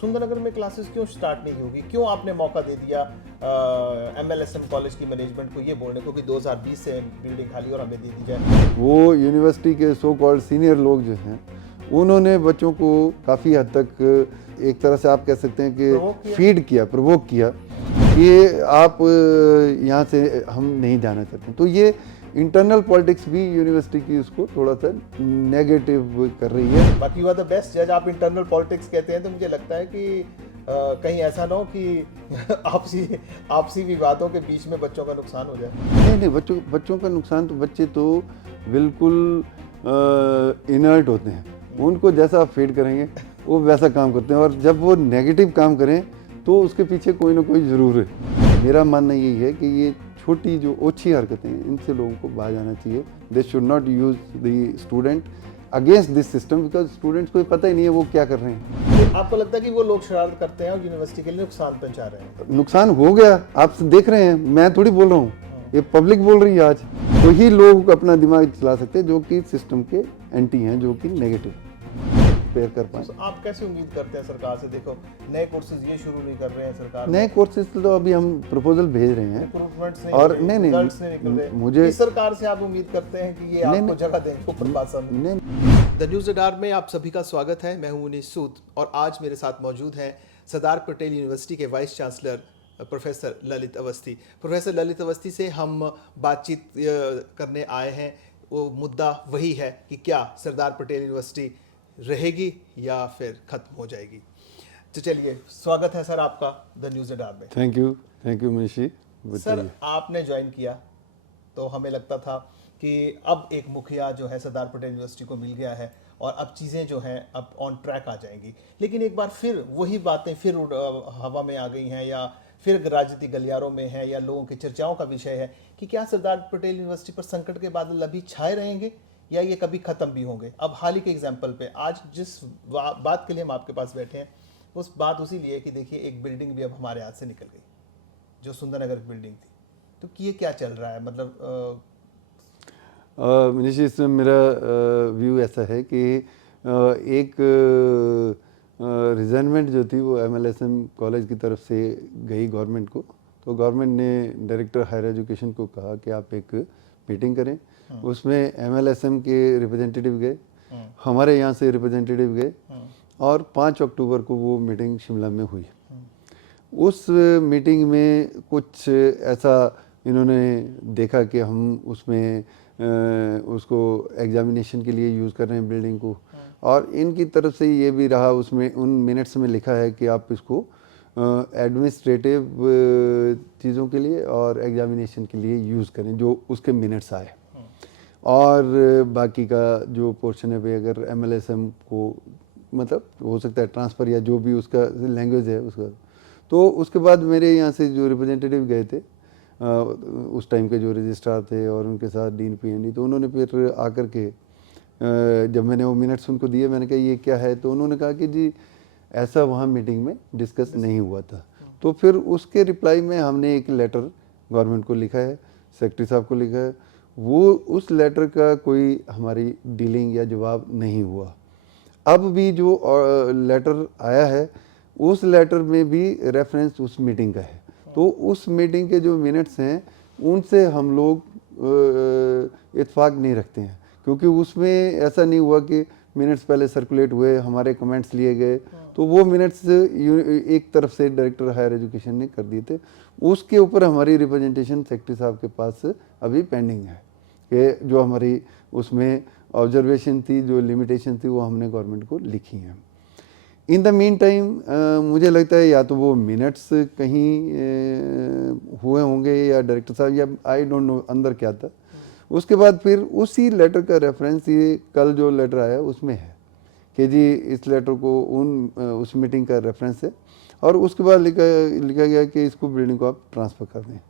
सुंदरनगर में क्लासेस क्यों स्टार्ट नहीं होगी? क्यों आपने मौका दे दिया MLSM कॉलेज की मैनेजमेंट को ये बोलने को कि 2020 से बिल्डिंग खाली और हमें दे दी जाए? वो यूनिवर्सिटी के सो कॉल्ड सीनियर लोग जो हैं उन्होंने बच्चों को काफ़ी हद तक एक तरह से आप कह सकते हैं कि फीड किया, प्रोवोक किया कि आप यहाँ से हम नहीं जाना चाहते। तो ये इंटरनल पॉलिटिक्स भी यूनिवर्सिटी की उसको थोड़ा सा नेगेटिव कर रही है। But you are the best जज। आप इंटरनल पॉलिटिक्स कहते हैं तो मुझे लगता है कि कहीं ऐसा ना हो कि आपसी विवादों के बीच में बच्चों का नुकसान हो जाए। नहीं, बच्चों का नुकसान तो बच्चे तो बिल्कुल इनर्ट होते हैं, उनको जैसा आप फीड करेंगे वो वैसा काम करते हैं, और जब वो नेगेटिव काम करें तो उसके पीछे कोई ना कोई ज़रूर है। मेरा मानना यही है कि ये छोटी जो ओछी हरकतें हैं इनसे लोगों को बाहर जाना चाहिए। They should not use the student against this system, because students को पता ही नहीं है वो क्या कर रहे हैं। तो आपको लगता है कि वो लोग शरारत करते हैं और यूनिवर्सिटी के लिए नुकसान पहुंचा रहे हैं? नुकसान हो गया, आप देख रहे हैं, मैं थोड़ी बोल रहा हूँ, ये पब्लिक बोल रही है। आज तो ही लोग अपना दिमाग चला सकते हैं जो कि सिस्टम के एंटी हैं, जो कि नेगेटिव पेयर कर पाए। तो आप कैसे उम्मीद करते हैं सरकार से? देखो, नए कोर्सेज ये शुरू नहीं कर रहे हैं सरकार, नए कोर्सेज तो अभी हम प्रपोजल भेज रहे हैं रिक्रूटमेंट्स नहीं और हो रहे, रिजल्ट्स नहीं निकल रहे। मुझे इस सरकार से आप उम्मीद करते हैं कि ये आपको जगह देंगे ऊपर पासा में? नहीं। द न्यूज़ रडार में आप सभी का स्वागत है। मैं हूं मुनीस सूद और आज मेरे साथ मौजूद हैं सरदार पटेल यूनिवर्सिटी के vice chancellor professor Lalit Awasthi. Professor Lalit Awasthi से हम बातचीत करने आए हैं। वो मुद्दा वही है कि क्या सरदार पटेल यूनिवर्सिटी रहेगी या फिर खत्म हो जाएगी। तो चलिए, स्वागत है सर आपका द न्यूज़ रडार में। Thank you Manishi. सर, आपने ज्वाइन किया तो हमें लगता था कि अब एक मुखिया जो है सरदार पटेल यूनिवर्सिटी को मिल गया है और अब चीज़ें जो हैं अब ऑन ट्रैक आ जाएंगी। लेकिन एक बार फिर वही बातें फिर हवा में आ गई हैं या फिर राजनीतिक गलियारों में है या लोगों की चर्चाओं का विषय है कि क्या सरदार पटेल यूनिवर्सिटी पर संकट के बादल अभी छाए रहेंगे या ये कभी ख़त्म भी होंगे। अब हाल ही के एग्जाम्पल पे आज जिस बात के लिए हम आपके पास बैठे हैं उस बात उसी लिए कि देखिए एक बिल्डिंग भी अब हमारे हाथ से निकल गई जो सुंदरनगर की बिल्डिंग थी। तो ये क्या चल रहा है? मतलब मनीषी, इसमें मेरा व्यू ऐसा है कि एक रिजाइनमेंट जो थी वो MLSM कॉलेज की तरफ से गई गवर्नमेंट को। तो गवर्नमेंट ने डायरेक्टर हायर एजुकेशन को कहा कि आप एक मीटिंग करें। उसमें MLSM के रिप्रेजेंटेटिव गए, हमारे यहाँ से रिप्रेजेंटेटिव गए और 5 अक्टूबर को वो मीटिंग शिमला में हुई। उस मीटिंग में कुछ ऐसा इन्होंने देखा कि हम उसमें उसको एग्जामिनेशन के लिए यूज़ कर रहे हैं बिल्डिंग को, और इनकी तरफ से ये भी रहा, उसमें उन मिनट्स में लिखा है कि आप इसको एडमिनिस्ट्रेटिव चीज़ों के लिए और एग्जामिनेशन के लिए यूज़ करें, जो उसके मिनट्स आए। और बाकी का जो पोर्शन है भाई, अगर MLSM को मतलब हो सकता है ट्रांसफ़र या जो भी उसका लैंग्वेज है उसका। तो उसके बाद मेरे यहाँ से जो रिप्रेजेंटेटिव गए थे उस टाइम के जो रजिस्ट्रार थे और उनके साथ डीन PND, तो उन्होंने फिर आकर के जब मैंने वो मिनट्स उनको दिए, मैंने कहा ये क्या है, तो उन्होंने कहा कि जी ऐसा वहाँ मीटिंग में डिस्कस नहीं हुआ था। तो फिर उसके रिप्लाई में हमने एक लेटर गवर्नमेंट को लिखा है, सेक्रेटरी साहब को लिखा है। वो उस लेटर का कोई हमारी डीलिंग या जवाब नहीं हुआ। अब भी जो लेटर आया है उस लेटर में भी रेफरेंस उस मीटिंग का है। तो उस मीटिंग के जो मिनट्स हैं उनसे हम लोग इत्फाक नहीं रखते हैं, क्योंकि उसमें ऐसा नहीं हुआ कि मिनट्स पहले सर्कुलेट हुए, हमारे कमेंट्स लिए गए, तो वो मिनट्स एक तरफ से डायरेक्टर हायर एजुकेशन ने कर दिए थे। उसके ऊपर हमारी रिप्रेजेंटेशन सेक्रेटरी साहब के पास अभी पेंडिंग है कि जो हमारी उसमें ऑब्जर्वेशन थी, जो लिमिटेशन थी, वो हमने गवर्नमेंट को लिखी हैं। इन द मीन टाइम मुझे लगता है या तो वो मिनट्स कहीं हुए होंगे या डायरेक्टर साहब, या आई डोंट नो अंदर क्या था। उसके बाद फिर उसी लेटर का रेफरेंस ये कल जो लेटर आया उसमें है कि जी इस लेटर को उस मीटिंग का रेफरेंस है, और उसके बाद लिखा गया कि इसको बिल्डिंग को आप ट्रांसफ़र कर दें।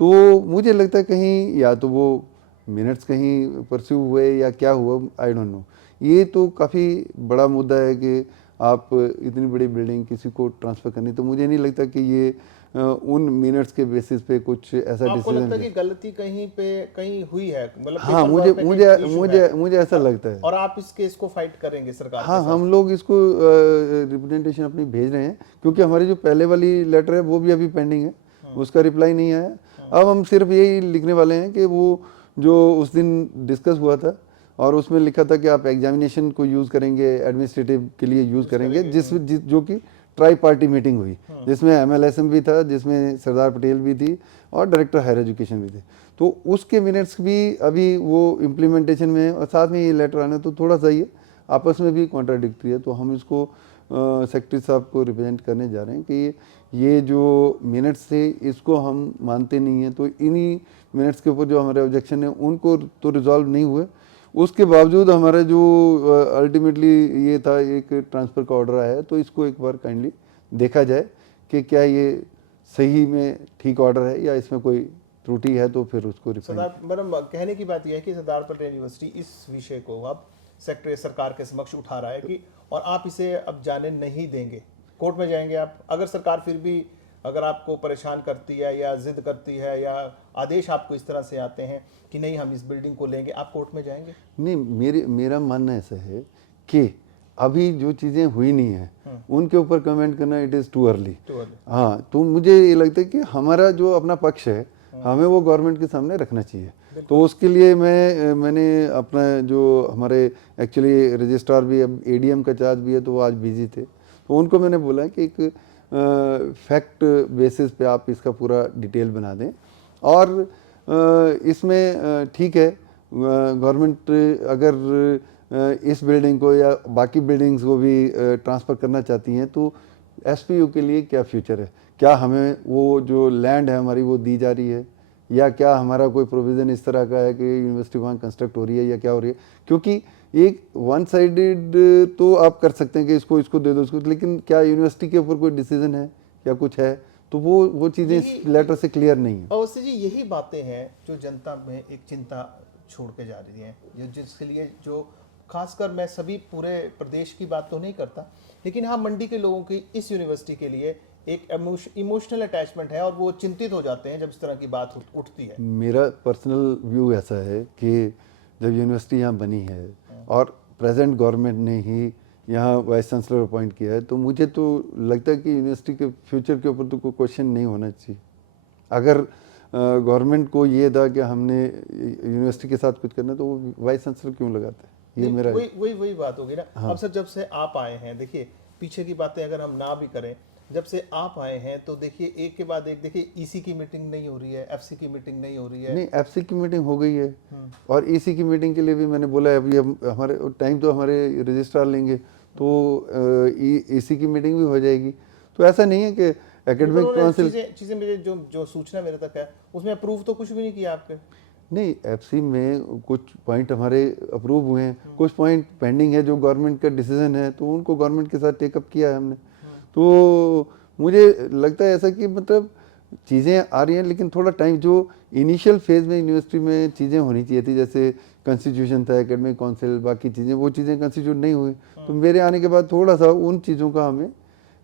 तो मुझे लगता है कहीं या तो वो मिनट्स कहीं परस्यू हुए या क्या हुआ, आई डोंट नो। ये तो काफ़ी बड़ा मुद्दा है कि आप इतनी बड़ी बिल्डिंग किसी को ट्रांसफ़र करनी, तो मुझे नहीं लगता कि ये उन मिनट्स के बेसिस पे कुछ ऐसा आपको डिसीजन लगता है ले। कि गलती कहीं पे कहीं हुई है, मतलब हाँ, पेपर मुझे वर्क में मुझे कहीं इशू है, मुझे ऐसा और लगता है। और आप इस केस को फाइट करेंगे सरकार के हाँ, साथ? हम लोग इसको रिप्रेजेंटेशन अपनी भेज रहे हैं, क्योंकि हमारी जो पहले वाली लेटर है वो भी अभी पेंडिंग है, उसका रिप्लाई नहीं आया। अब हम सिर्फ यही लिखने वाले हैं कि वो जो उस दिन डिस्कस हुआ था और उसमें लिखा था कि आप एग्जामिनेशन को यूज़ करेंगे, एडमिनिस्ट्रेटिव के लिए यूज़ करेंगे, जो कि ट्राई पार्टी मीटिंग हुई, जिसमें MLSM भी था, जिसमें सरदार पटेल भी थी और डायरेक्टर हायर एजुकेशन भी थे। तो उसके मिनट्स भी अभी वो इम्प्लीमेंटेशन में है और साथ में ये लेटर आना, तो थोड़ा सा ये आपस में भी कॉन्ट्राडिक्टरी है। तो हम इसको सेक्रेटरी साहब को रिप्रेजेंट करने जा रहे हैं कि ये जो मिनट्स थे इसको हम मानते नहीं हैं, तो इन्हीं मिनट्स के ऊपर जो हमारे ऑब्जेक्शन है उनको तो रिजॉल्व नहीं हुए। उसके बावजूद हमारा जो अल्टीमेटली ये था, एक ट्रांसफ़र का ऑर्डर आया है, तो इसको एक बार काइंडली देखा जाए कि क्या ये सही में ठीक ऑर्डर है या इसमें कोई त्रुटि है, तो फिर उसको रिफाइन। सरदार मैडम, कहने की बात यह है कि सरदार पटेल यूनिवर्सिटी इस विषय को अब सेक्रेटरी सरकार के समक्ष उठा रहा है कि, और आप इसे अब जाने नहीं देंगे, कोर्ट में जाएंगे आप। अगर सरकार फिर भी अगर आपको परेशान करती है या जिद करती है या आदेश आपको इस तरह से आते हैं कि नहीं हम इस बिल्डिंग को लेंगे, आप कोर्ट में जाएंगे? नहीं, मेरा मानना ऐसा है कि अभी जो चीज़ें हुई नहीं है उनके ऊपर कमेंट करना इट इज़ टू अर्ली। हाँ, तो मुझे ये लगता है कि हमारा जो अपना पक्ष है हमें वो गवर्नमेंट के सामने रखना चाहिए। तो उसके लिए मैंने अपना जो हमारे एक्चुअली रजिस्ट्रार भी, अब ADM का चार्ज भी है, तो वो आज बिजी थे, तो उनको मैंने बोला कि एक फैक्ट बेसिस पे आप इसका पूरा डिटेल बना दें। और इसमें ठीक है, गवर्नमेंट अगर इस बिल्डिंग को या बाकी बिल्डिंग्स को भी ट्रांसफ़र करना चाहती हैं, तो SPU के लिए क्या फ्यूचर है, क्या हमें वो जो लैंड है हमारी वो दी जा रही है, या क्या हमारा कोई प्रोविज़न इस तरह का है कि यूनिवर्सिटी वहाँ कंस्ट्रक्ट हो रही है या क्या हो रही है। क्योंकि एक वन साइडेड तो आप कर सकते हैं कि इसको दे दो इसको, लेकिन क्या यूनिवर्सिटी के ऊपर कोई डिसीजन है या कुछ है, तो वो चीज़ें इस लेटर से क्लियर नहीं है। अवश्य जी, यही बातें हैं जो जनता में एक चिंता छोड़ के जा रही हैं, जिसके लिए जो खासकर मैं सभी पूरे प्रदेश की बात तो नहीं करता, लेकिन हाँ मंडी के लोगों की इस यूनिवर्सिटी के लिए एक इमोशनल अटैचमेंट है और वो चिंतित हो जाते हैं जब इस तरह की बात उठती है। मेरा पर्सनल व्यू ऐसा है कि जब यूनिवर्सिटी यहाँ बनी है और प्रेजेंट गवर्नमेंट ने ही यहाँ वाइस चांसलर अपॉइंट किया है, तो मुझे तो लगता है कि यूनिवर्सिटी के फ्यूचर के ऊपर तो कोई क्वेश्चन नहीं होना चाहिए। अगर गवर्नमेंट को ये था कि हमने यूनिवर्सिटी के साथ कुछ करना, तो वो वाइस चांसलर क्यों लगाते हैं? ये मेरा वही बात होगी ना। अब सर, जब से आप आए हैं, देखिए पीछे की बातें अगर हम ना भी करें, जब से आप आए हैं तो देखिए एक के बाद एक, देखिए EC की मीटिंग नहीं हो रही है, FC की मीटिंग नहीं हो रही है। नहीं, FC की मीटिंग हो गई है और EC की मीटिंग के लिए भी मैंने बोला है, अभी हम हमारे टाइम तो हमारे रजिस्ट्रार लेंगे, तो EC की मीटिंग भी हो जाएगी। तो ऐसा नहीं है कि एकेडमिक काउंसिल चीजें मेरे जो सूचना मेरे तक है उसमें अप्रूव तो कुछ भी नहीं किया आपके। नहीं, FC में कुछ पॉइंट हमारे अप्रूव हुए हैं, कुछ पॉइंट पेंडिंग है जो गवर्नमेंट का डिसीजन है, तो उनको गवर्नमेंट के साथ टेकअप किया है हमने। तो मुझे लगता है ऐसा कि मतलब चीज़ें आ रही हैं, लेकिन थोड़ा टाइम, जो इनिशियल फेज़ में यूनिवर्सिटी में चीज़ें होनी चाहिए थी, जैसे कॉन्स्टिट्यूशन था, एकेडमिक काउंसिल, बाकी चीज़ें, वो चीज़ें कंस्टिट्यूट नहीं हुई। तो मेरे आने के बाद थोड़ा सा उन चीज़ों का हमें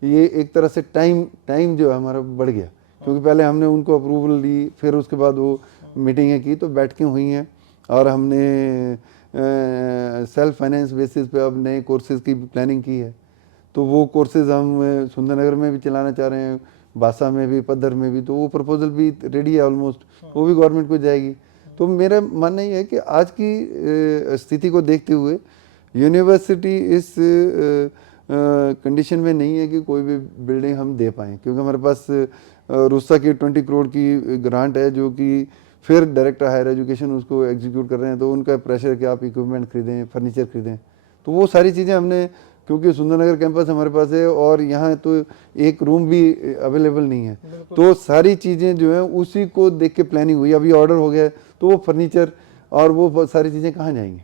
ये एक तरह से टाइम जो है हमारा बढ़ गया, क्योंकि पहले हमने उनको अप्रूवल ली, फिर उसके बाद वो मीटिंगें की, तो बैठकें हुई हैं, और हमने सेल्फ फाइनेंस बेसिस पे अब नए कोर्सेज़ की प्लानिंग की है। तो वो कोर्सेज़ हम सुंदरनगर में भी चलाना चाह रहे हैं, बासा में भी, पद्धर में भी, तो वो प्रपोजल भी रेडी है ऑलमोस्ट, वो भी गवर्नमेंट को जाएगी। तो मेरा मानना ये है कि आज की स्थिति को देखते हुए यूनिवर्सिटी इस कंडीशन में नहीं है कि कोई भी बिल्डिंग हम दे पाएँ, क्योंकि हमारे पास रुस्सा की 20 करोड़ की ग्रांट है, जो कि फिर डायरेक्टर हायर एजुकेशन उसको एग्जीक्यूट कर रहे हैं, तो उनका प्रेशर कि आप इक्विपमेंट खरीदें, फर्नीचर खरीदें। तो वो सारी चीज़ें हमने, क्योंकि सुंदरनगर कैंपस हमारे पास है और यहाँ तो एक रूम भी अवेलेबल नहीं है, तो सारी चीज़ें जो है उसी को देख के प्लानिंग हुई। अभी ऑर्डर हो गया है, तो वो फर्नीचर और वो सारी चीज़ें कहाँ जाएंगी?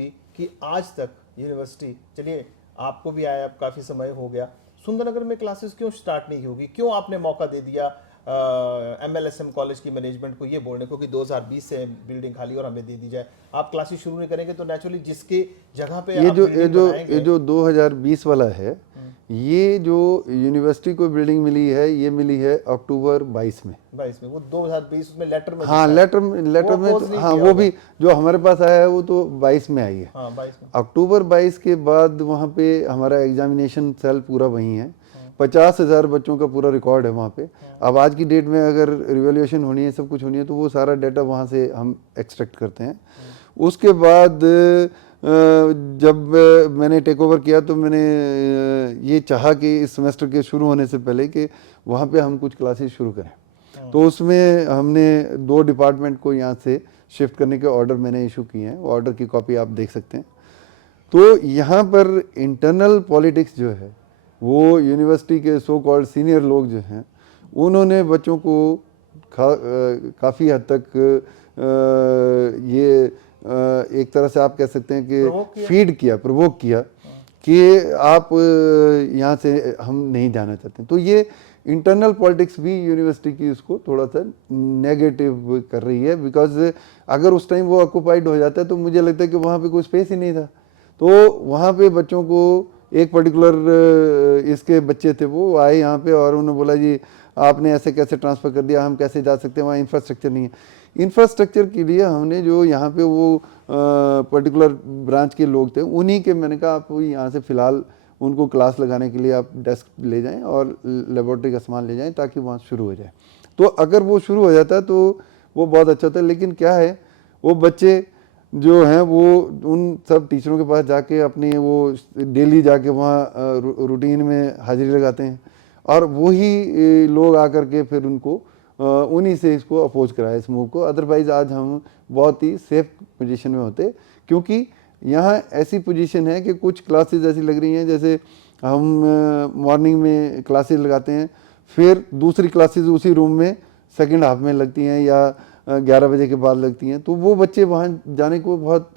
कि आज तक यूनिवर्सिटी, चलिए आपको भी आया, अब काफ़ी समय हो गया, सुंदरनगर में क्लासेस क्यों स्टार्ट नहीं होगी, क्यों आपने मौका दे दिया MLSM कॉलेज की मैनेजमेंट को ये बोलने को कि 2020 से बिल्डिंग खाली और हमें दे दी जाए, आप क्लासेस शुरू नहीं करेंगे तो नेचुरली जिसके जगह पे ये आप जो बिल्डिंग बनाएंगे। ये जो 2020 वाला है, ये जो यूनिवर्सिटी को बिल्डिंग मिली है, ये मिली है अक्टूबर 22 में। 22 में, वो 2020 उसमें लेटर में हाँ, लिखा है। लेटर वो में अपोज नहीं हाँ, किया वो होगा। भी जो हमारे पास आया है वो तो 22 में आई है। हाँ 22 में। अक्टूबर 22 के बाद वहाँ पे हमारा एग्जामिनेशन सेल पूरा वहीं है। 50,000 बच्चों का पूरा रिकॉर्ड है वहाँ पे। अब आज की डेट में अगर रिवोल्यूशन होनी है, सब कुछ होनी है, तो वो सारा डाटा वहाँ से हम एक्सट्रैक्ट करते हैं। उसके बाद जब मैंने टेक ओवर किया तो मैंने ये चाहा कि इस सेमेस्टर के शुरू होने से पहले कि वहाँ पे हम कुछ क्लासेस शुरू करें। तो उसमें हमने 2 डिपार्टमेंट को यहाँ से शिफ्ट करने के ऑर्डर मैंने इशू किए हैं। ऑर्डर की कॉपी आप देख सकते हैं। तो यहाँ पर इंटरनल पॉलिटिक्स जो है, वो यूनिवर्सिटी के सो कॉल्ड सीनियर लोग जो हैं, उन्होंने बच्चों को काफ़ी हद तक ये एक तरह से आप कह सकते हैं कि फीड किया, प्रोवोक किया कि आप यहाँ से हम नहीं जाना चाहते। तो ये इंटरनल पॉलिटिक्स भी यूनिवर्सिटी की उसको थोड़ा सा नेगेटिव कर रही है, बिकॉज अगर उस टाइम वो ऑक्यूपाइड हो जाता है तो मुझे लगता है कि वहाँ पे कोई स्पेस ही नहीं था। तो वहाँ पे बच्चों को एक पर्टिकुलर इसके बच्चे थे, वो आए यहाँ पे और उन्होंने बोला जी आपने ऐसे कैसे ट्रांसफ़र कर दिया, हम कैसे जा सकते हैं, वहाँ इंफ्रास्ट्रक्चर नहीं है। इंफ्रास्ट्रक्चर के लिए हमने जो यहाँ पे वो पर्टिकुलर ब्रांच के लोग थे, उन्हीं के मैंने कहा आप यहाँ से फ़िलहाल उनको क्लास लगाने के लिए आप डेस्क ले जाएं और लेबोरेटरी का सामान ले जाएं ताकि वहाँ शुरू हो जाए। तो अगर वो शुरू हो जाता तो वो बहुत अच्छा होता है। लेकिन क्या है, वो बच्चे जो हैं वो उन सब टीचरों के पास जाके अपनी वो डेली जाके वहाँ रूटीन में हाजिरी लगाते हैं और वही लोग आकर के फिर उनको उन्हीं से इसको अपोज कराया इस मूव को। अदरवाइज आज हम बहुत ही सेफ पोजीशन में होते, क्योंकि यहाँ ऐसी पोजीशन है कि कुछ क्लासेस ऐसी लग रही हैं जैसे हम मॉर्निंग में क्लासेस लगाते हैं, फिर दूसरी क्लासेस उसी रूम में सेकंड हाफ में लगती हैं या 11 बजे के बाद लगती हैं। तो वो बच्चे वहाँ जाने को बहुत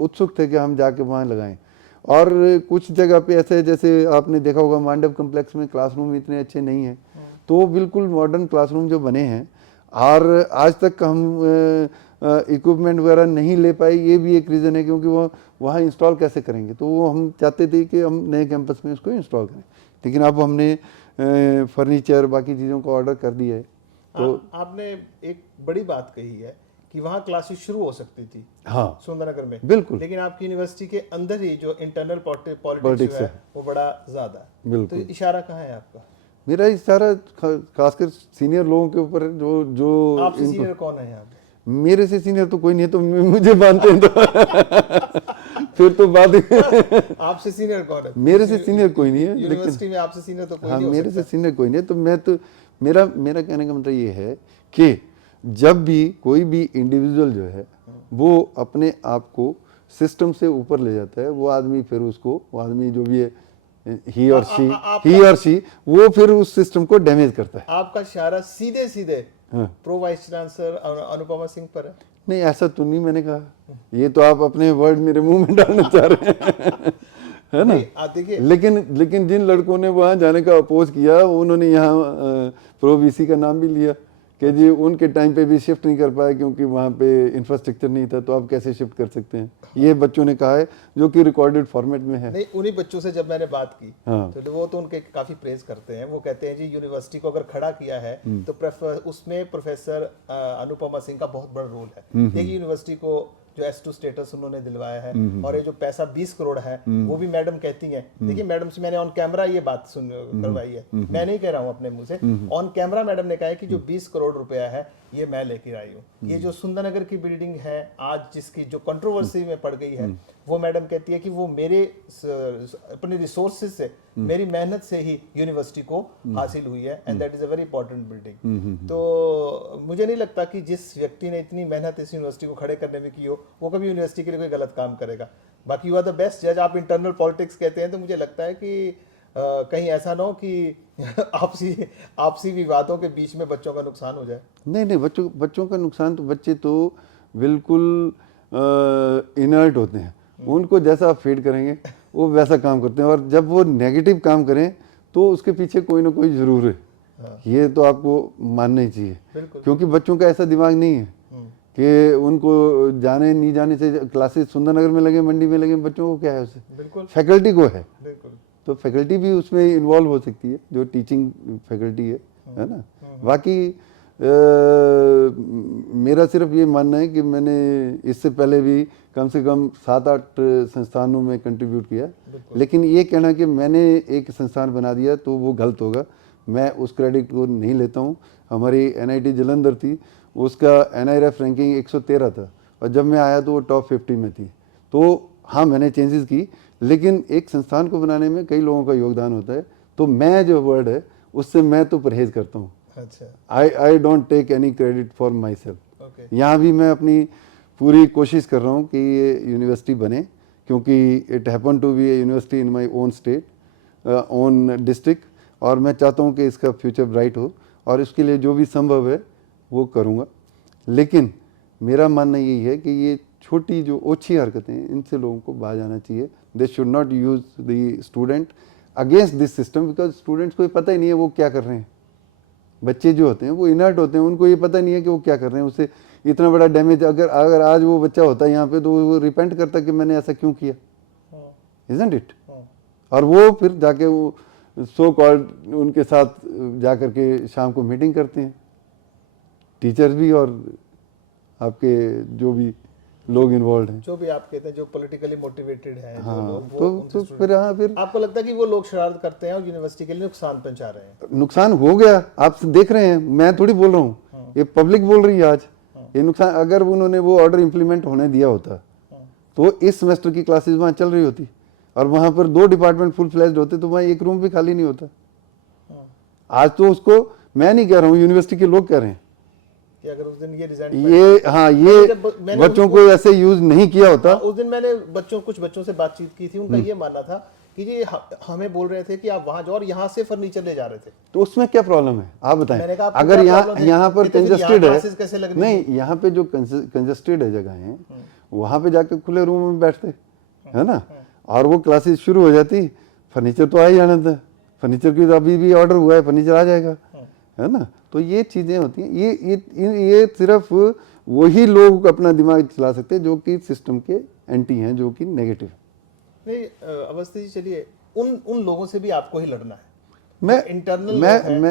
उत्सुक थे कि हम जाके वहाँ लगाएं। और कुछ जगह पे ऐसे जैसे आपने देखा होगा मांडव कम्प्लेक्स में क्लासरूम इतने अच्छे नहीं हैं, तो बिल्कुल मॉडर्न क्लासरूम जो बने हैं और आज तक हम इक्विपमेंट वगैरह नहीं ले पाए, ये भी एक रीज़न है, क्योंकि वो वहाँ इंस्टॉल कैसे करेंगे। तो वो हम चाहते थे कि हम नए कैंपस में उसको इंस्टॉल करें, लेकिन अब हमने फर्नीचर बाकी चीज़ों का ऑर्डर कर दिया है। तो आपने एक बड़ी बात कही है कि वहाँ क्लासेस शुरू हो सकती थी, हाँ सुंदरनगर में, बिल्कुल, लेकिन आपकी यूनिवर्सिटी के अंदर ही जो इंटरनल पॉलिटिक्स है वो बड़ा ज्यादा है। बिल्कुल। तो इशारा कहाँ है आपका? मेरा इशारा खासकर सीनियर लोगों के ऊपर है, जो आपसे सीनियर कौन है यहाँ पे? मेरे से सीनियर तो कोई नहीं है, तो मुझे मानते हैं तो फिर तो बात आपसे सीनियर कौन है? मेरे से सीनियर कोई नहीं है, यूनिवर्सिटी में आपसे सीनियर तो कोई हाँ, नहीं हो मेरे से सकता। सीनियर कोई नहीं है। तो मैं तो मेरा कहने का मतलब ये है कि जब भी कोई भी इंडिविजुअल जो है वो अपने आप को सिस्टम से ऊपर ले जाता है, वो आदमी फिर उसको, वो आदमी जो भी है ही और शी वो फिर उस सिस्टम को डैमेज करता है। आपका इशारा सीधे सीधे pro vice chancellor Anupama Singh पर है? नहीं, ऐसा तो नहीं मैंने कहा, ये तो आप अपने वर्ड मेरे मुंह में डालना चाह रहे हैं है ना। देखिए, लेकिन जिन लड़कों ने वहाँ जाने का अपोज किया, उन्होंने यहाँ प्रो वीसी का नाम भी लिया कि जी उनके टाइम पे भी शिफ्ट नहीं कर पाए क्योंकि वहाँ पे इंफ्रास्ट्रक्चर नहीं था, तो आप कैसे शिफ्ट कर सकते हैं, ये बच्चों ने कहा है, जो कि रिकॉर्डेड फॉर्मेट में है। नहीं, उन्हीं बच्चों से जब मैंने बात की हाँ। तो वो तो उनके काफी प्रेज करते हैं। वो कहते हैं जी यूनिवर्सिटी को अगर खड़ा किया है तो उसमें प्रोफेसर अनुपमा सिंह का बहुत बड़ा रोल है। देखिए, यूनिवर्सिटी को जो S2 स्टेटस उन्होंने दिलवाया है और ये जो पैसा 20 करोड़ है वो भी मैडम कहती हैं। देखिए, मैडम से मैंने ऑन कैमरा ये बात सुन करवाई है, मैं नहीं कह रहा हूँ अपने मुंह से, ऑन कैमरा मैडम ने कहा है कि जो 20 करोड़ रुपया है ये मैं लेकर आई हूँ। ये जो सुंदरनगर की बिल्डिंग है आज, जिसकी जो कंट्रोवर्सी में पड़ गई है, वो मैडम कहती है कि वो मेरे अपने रिसोर्सेज से, मेरी मेहनत से ही यूनिवर्सिटी को हासिल हुई है, and that is a very important building. तो मुझे नहीं लगता कि जिस व्यक्ति ने इतनी मेहनत इस यूनिवर्सिटी को खड़े करने में की हो, वो कभी यूनिवर्सिटी के लिए कोई गलत काम करेगा। बाकी यू आर द बेस्ट जज। आप इंटरनल पॉलिटिक्स कहते हैं, तो मुझे लगता है कि कहीं ऐसा ना हो कि आपसी विवादों के बीच में बच्चों का नुकसान हो जाए। नहीं, बच्चों का नुकसान तो, बच्चे तो बिल्कुल इनर्ट होते हैं, उनको जैसा आप फीड करेंगे वो वैसा काम करते हैं, और जब वो नेगेटिव काम करें तो उसके पीछे कोई ना कोई ज़रूर ये तो आपको मानना ही चाहिए, बिल्कुल। क्योंकि बच्चों का ऐसा दिमाग नहीं है कि उनको जाने नहीं जाने से क्लासेस सुंदरनगर में लगे, मंडी में लगे, बच्चों को क्या है उससे, बिल्कुल फैकल्टी को है। बिल्कुल। तो फैकल्टी भी उसमें इन्वॉल्व हो सकती है, जो टीचिंग फैकल्टी है ना। बाकी मेरा सिर्फ ये मानना है कि मैंने इससे पहले भी कम से कम 7-8 संस्थानों में कंट्रीब्यूट किया, लेकिन ये कहना कि मैंने एक संस्थान बना दिया तो वो गलत होगा। मैं उस क्रेडिट को नहीं लेता हूँ। हमारी NIT जालंधर थी, उसका NIRF रैंकिंग 113 था, और जब मैं आया तो वो टॉप 50 में थी। तो हाँ, मैंने चेंजेस की, लेकिन एक संस्थान को बनाने में कई लोगों का योगदान होता है। तो मैं जो वर्ड है उससे मैं तो परहेज करता हूँ। अच्छा। I don't take any credit for myself. Okay. यहाँ भी मैं अपनी पूरी कोशिश कर रहा हूँ कि ये यूनिवर्सिटी बने, क्योंकि it happen to be a university in my own state, own district, और मैं चाहता हूँ कि इसका फ्यूचर ब्राइट हो, और इसके लिए जो भी संभव है वो करूँगा। लेकिन मेरा मानना यही है कि ये छोटी जो ओछी हरकतें हैं, इनसे लोगों को बाज आना चाहिए। They should not use the student against this system, because students को ये पता ही नहीं है वो क्या कर रहे हैं। बच्चे जो होते हैं वो इनर्ट होते हैं, उनको ये पता नहीं है कि वो क्या कर रहे हैं। उससे इतना बड़ा डैमेज अगर आज वो बच्चा होता है यहाँ पे, तो वो रिपेंट करता कि मैंने ऐसा क्यों किया, इजंट इट। और वो फिर जाके वो सो कॉल्ड उनके साथ जा करके शाम को मीटिंग करते हैं, टीचर्स भी और आपके जो भी लोग इन्वॉल्व हैं, जो भी आप कहते हैं जो पॉलिटिकली मोटिवेटेड हैं, जो हाँ। लोग, वो तो उनसे फिर हाँ, फिर आपको लगता है कि वो लोग शरारत करते हैं और यूनिवर्सिटी के लिए नुकसान पहुंचा रहे हैं? नुकसान हो गया, आप देख रहे हैं, मैं थोड़ी बोल रहा हूँ, ये पब्लिक बोल रही है आज। ये नुकसान, अगर उन्होंने वो ऑर्डर इंप्लीमेंट होने दिया होता तो इस सेमेस्टर की क्लासेस वहाँ चल रही होती, और वहाँ पर 2 डिपार्टमेंट फुल फ्लैश्ड होते, तो वहाँ एक रूम भी खाली नहीं होता। आज तो उसको मैं नहीं कह रहा हूँ, यूनिवर्सिटी के लोग कह रहे हैं कि अगर उस दिन ये रिजाइन ये बच्चों को ऐसे यूज नहीं किया होता। उस दिन मैंने कुछ बच्चों से बातचीत की थी, उनका ये मानना था कि जी हमें बोल रहे थे कि आप वहां जाओ, और यहाँ से फर्नीचर ले जा रहे थे। तो उसमें क्या प्रॉब्लम है, आप बताएं। मैंने कहा, अगर यहाँ पर कंजस्टेड है, कैसे लगनी नहीं, यहाँ पे जो कंजस्टेड है जगह है, वहां पे जाके खुले रूम में बैठते, है ना, और वो क्लासेस शुरू हो जाती, फर्नीचर तो आ ही जाना था। फर्नीचर की तो अभी भी ऑर्डर हुआ है, फर्नीचर आ जाएगा, है ना। तो ये चीजें होती हैं, ये सिर्फ वही लोग अपना दिमाग चला सकते हैं जो कि सिस्टम के एंटी हैं, जो कि नेगेटिव है। नहीं अवस्थी जी, चलिए उन लोगों से भी आपको ही लड़ना है। मैं इंटरनल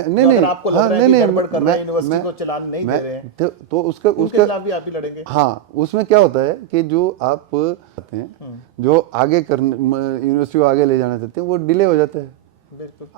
नहीं, आपको लग रहा है कि गड़बड़ कर रहे हैं, यूनिवर्सिटी को चलान नहीं दे रहे हैं, तो उसका खिलाफ भी आप ही लड़ेंगे। हाँ, उसमें क्या होता है कि जो आप चाहते हैं, जो आगे करने यूनिवर्सिटी को आगे ले जाना चाहते हैं, वो डिले हो जाता है।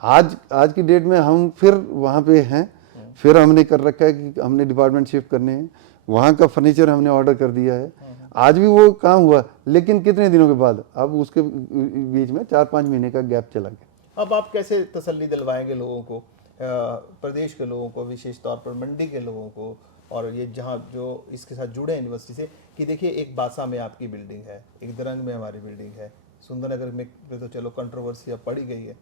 आज की डेट में हम फिर वहाँ पे हैं, फिर हमने कर रखा है कि हमने डिपार्टमेंट शिफ्ट करने हैं, वहाँ का फर्नीचर हमने ऑर्डर कर दिया है, आज भी वो काम हुआ, लेकिन कितने दिनों के बाद, अब उसके बीच में 4-5 महीने का गैप चला गया। अब आप कैसे तसल्ली दिलवाएंगे लोगों को, प्रदेश के लोगों को, विशेष तौर पर मंडी के लोगों को, और ये जहाँ जो इसके साथ जुड़े हैं यूनिवर्सिटी से, कि देखिए एक बासा में आपकी बिल्डिंग है, एक दरंग में हमारी बिल्डिंग है, सुंदरनगर में तो चलो कंट्रोवर्सी अब पड़ी गई है,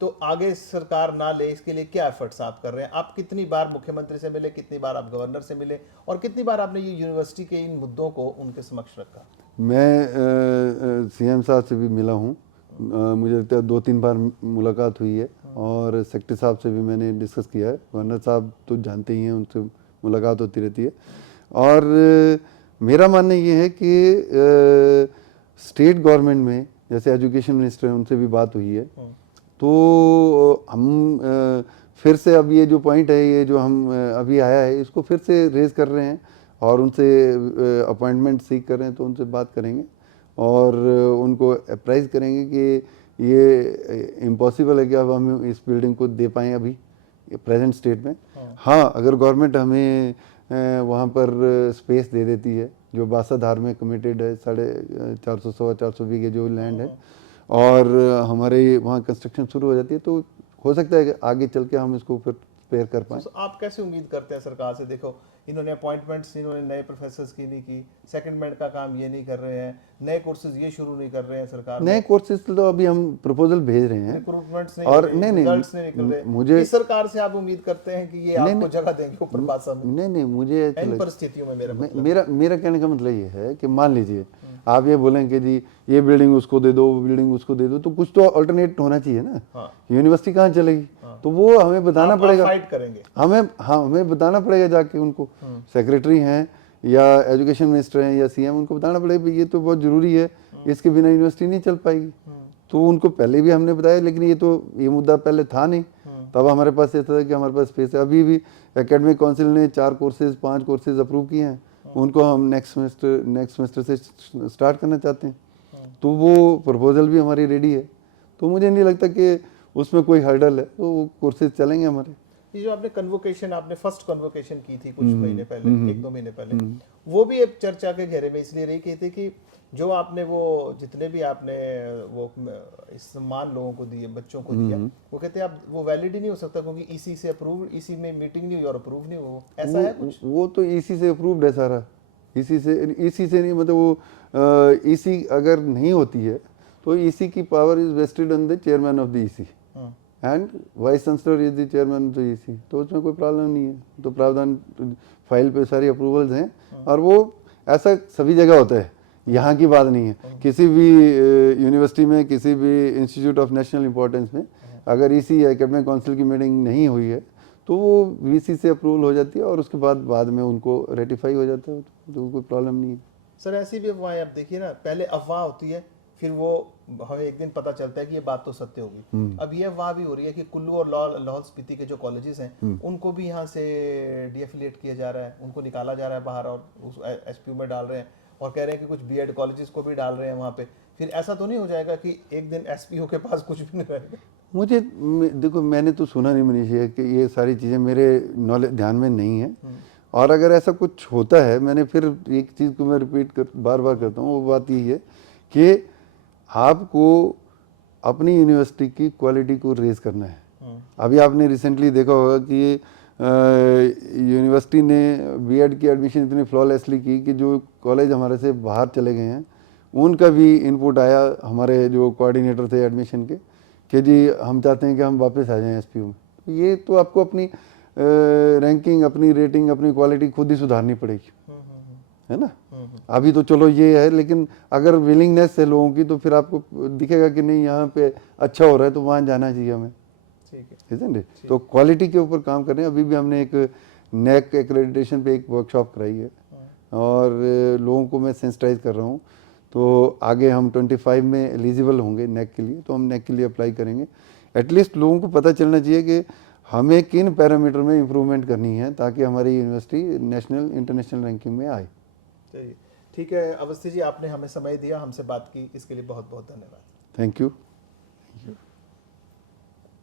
तो आगे सरकार ना ले, इसके लिए क्या एफर्ट्स आप कर रहे हैं? आप कितनी बार मुख्यमंत्री से मिले, कितनी बार आप गवर्नर से मिले, और कितनी बार आपने ये यूनिवर्सिटी के इन मुद्दों को उनके समक्ष रखा? मैं CM साहब से भी मिला हूँ, मुझे लगता है 2-3 बार मुलाकात हुई है, और सेक्रेटरी साहब से भी मैंने डिस्कस किया है। गवर्नर साहब तो जानते ही हैं, उनसे मुलाकात होती रहती है। और मेरा मानना ये है कि स्टेट गवर्नमेंट में जैसे एजुकेशन मिनिस्टर हैं, उनसे भी बात हुई है, तो हम फिर से अब ये जो पॉइंट है, ये जो हम अभी आया है, इसको फिर से रेज कर रहे हैं, और उनसे अपॉइंटमेंट सीख कर रहे हैं, तो उनसे बात करेंगे और उनको अप्राइज करेंगे कि ये इम्पॉसिबल है कि अब हम इस बिल्डिंग को दे पाएँ अभी प्रेजेंट स्टेट में। हाँ, अगर गवर्नमेंट हमें वहाँ पर स्पेस दे देती है, जो बासाधार में कमिटेड है, 450 बीघे जो लैंड है, और हमारे वहाँ कंस्ट्रक्शन शुरू हो जाती है, तो हो सकता है कि आगे चल के हम इसको फिर स्पेयर कर पाएँ। तो आप कैसे उम्मीद करते हैं सरकार से? देखो, इन्होंने अपॉइंटमेंट्स, इन्होंने नए प्रोफेसर्स की नहीं की, सेकंडमेंट का काम ये नहीं कर रहे हैं, नए कोर्सेज ये शुरू नहीं कर रहे हैं सरकार। नए कोर्सेज तो अभी हम प्रपोजल भेज रहे हैं, रिक्रूटमेंट्स नहीं, और रिजल्ट्स नहीं निकल रहे। मुझे इस सरकार से आप उम्मीद करते हैं कि ये आपको जगह देंगे ऊपर बासा में? नहीं, मुझे इन परिस्थितियों में मेरा कहने का मतलब ये है कि मान लीजिए आप ये बोलें कि जी ये बिल्डिंग उसको दे दो, वो बिल्डिंग उसको दे दो, तो कुछ तो अल्टरनेट होना चाहिए ना। यूनिवर्सिटी कहाँ चलेगी? तो वो हमें बताना आप पड़ेगा, फाइट करेंगे। हमें बताना पड़ेगा जाके उनको, सेक्रेटरी हैं या एजुकेशन मिनिस्टर हैं या सीएम, उनको बताना पड़ेगा ये तो बहुत ज़रूरी है, इसके बिना यूनिवर्सिटी नहीं चल पाएगी। तो उनको पहले भी हमने बताया, लेकिन ये मुद्दा पहले था नहीं, तब हमारे पास ऐसा था कि हमारे पास स्पेस है। अभी भी एकेडमिक काउंसिल ने 5 कोर्सेज अप्रूव किए हैं, उनको हम नेक्स्ट सेमेस्टर से स्टार्ट करना चाहते हैं, तो वो प्रपोजल भी हमारी रेडी है। तो मुझे नहीं लगता कि उसमें कोई हर्डल है, तो वो कोर्सेज चलेंगे हमारे। ये जो आपने फर्स्ट कन्वोकेशन की थी कुछ महीने पहले, 1-2 महीने पहले, वो भी एक चर्चा के घेरे में इसलिए रही की थी कि जो आपने वो जितने भी आपने वो सम्मान लोगों को दिए, बच्चों को दिया, वो कहते हैं अब वो वैलिड ही नहीं हो सकता क्योंकि ईसी से अप्रूव, ईसी में मीटिंग नहीं हुई और अप्रूव नहीं हुआ। ऐसा है कुछ? वो तो ईसी से अप्रूव्ड है सारा, ईसी से नहीं, मतलब वो ईसी अगर नहीं होती है तो ईसी की power is vested on the chairman of the EC and vice chancellor is the chairman of the EC, तो उसमें कोई प्रॉब्लम नहीं है। तो प्रावधान फाइल पे सारी अप्रूवल्स हैं, और वो ऐसा सभी जगह होता है, यहाँ की बात नहीं है। किसी भी यूनिवर्सिटी में, किसी भी इंस्टीट्यूट ऑफ नेशनल इंपॉर्टेंस में अगर ईसी या एकेडमिक काउंसिल की मीटिंग नहीं हुई है तो वो वीसी से अप्रूवल हो जाती है और उसके बाद में उनको रेटिफाई हो जाता है, तो कोई प्रॉब्लम नहीं है। सर ऐसी भी अफवाहें आप देखिए ना, पहले अफवाह होती है, फिर वो हमें एक दिन पता चलता है कि ये बात तो सत्य होगी। अब ये अफवाह भी हो रही है कि कुल्लू और लाहौल स्पीति के जो कॉलेजेस हैं उनको भी यहाँ से डीएफिलिएट किया जा रहा है, उनको निकाला जा रहा है बाहर और उस एसपीयू में डाल रहे हैं, और कह रहे हैं कि कुछ बीएड कॉलेजेस को भी डाल रहे हैं वहाँ पे। फिर ऐसा तो नहीं हो जाएगा कि एक दिन एसपीयू के पास कुछ भी नहीं रहेगा? देखो, मैंने तो सुना नहीं मनीष कि ये सारी चीज़ें मेरे नॉलेज ध्यान में नहीं है, और अगर ऐसा कुछ होता है, मैंने फिर एक चीज़ को मैं बार बार करता हूँ, वो बात यही है कि आपको अपनी यूनिवर्सिटी की क्वालिटी को रेज करना है। अभी आपने रिसेंटली देखा होगा कि यूनिवर्सिटी ने बीएड की एडमिशन इतनी फ्लॉलेसली की कि जो कॉलेज हमारे से बाहर चले गए हैं उनका भी इनपुट आया हमारे जो कोऑर्डिनेटर थे एडमिशन के, कि जी हम चाहते हैं कि हम वापस आ जाएं एसपीयू में। ये तो आपको अपनी रैंकिंग, अपनी रेटिंग, अपनी क्वालिटी खुद ही सुधारनी पड़ेगी, है ना। अभी तो चलो ये है, लेकिन अगर विलिंगनेस है लोगों की तो फिर आपको दिखेगा कि नहीं यहाँ पे अच्छा हो रहा है तो वहाँ जाना चाहिए हमें, ठीक है। तो क्वालिटी के ऊपर काम कर रहे हैं। अभी भी हमने एक नेक एक्रेडिटेशन पे एक वर्कशॉप कराई है और लोगों को मैं सेंसिटाइज कर रहा हूँ। तो आगे हम 25 में एलिजिबल होंगे नेक के लिए, तो हम नेक के लिए अप्लाई करेंगे। एटलीस्ट लोगों को पता चलना चाहिए कि हमें किन पैरामीटर में इम्प्रूवमेंट करनी है ताकि हमारी यूनिवर्सिटी नेशनल इंटरनेशनल रैंकिंग में आए। ठीक है अवस्थी जी, आपने हमें समय दिया, हमसे बात की, इसके लिए बहुत बहुत धन्यवाद। Thank you.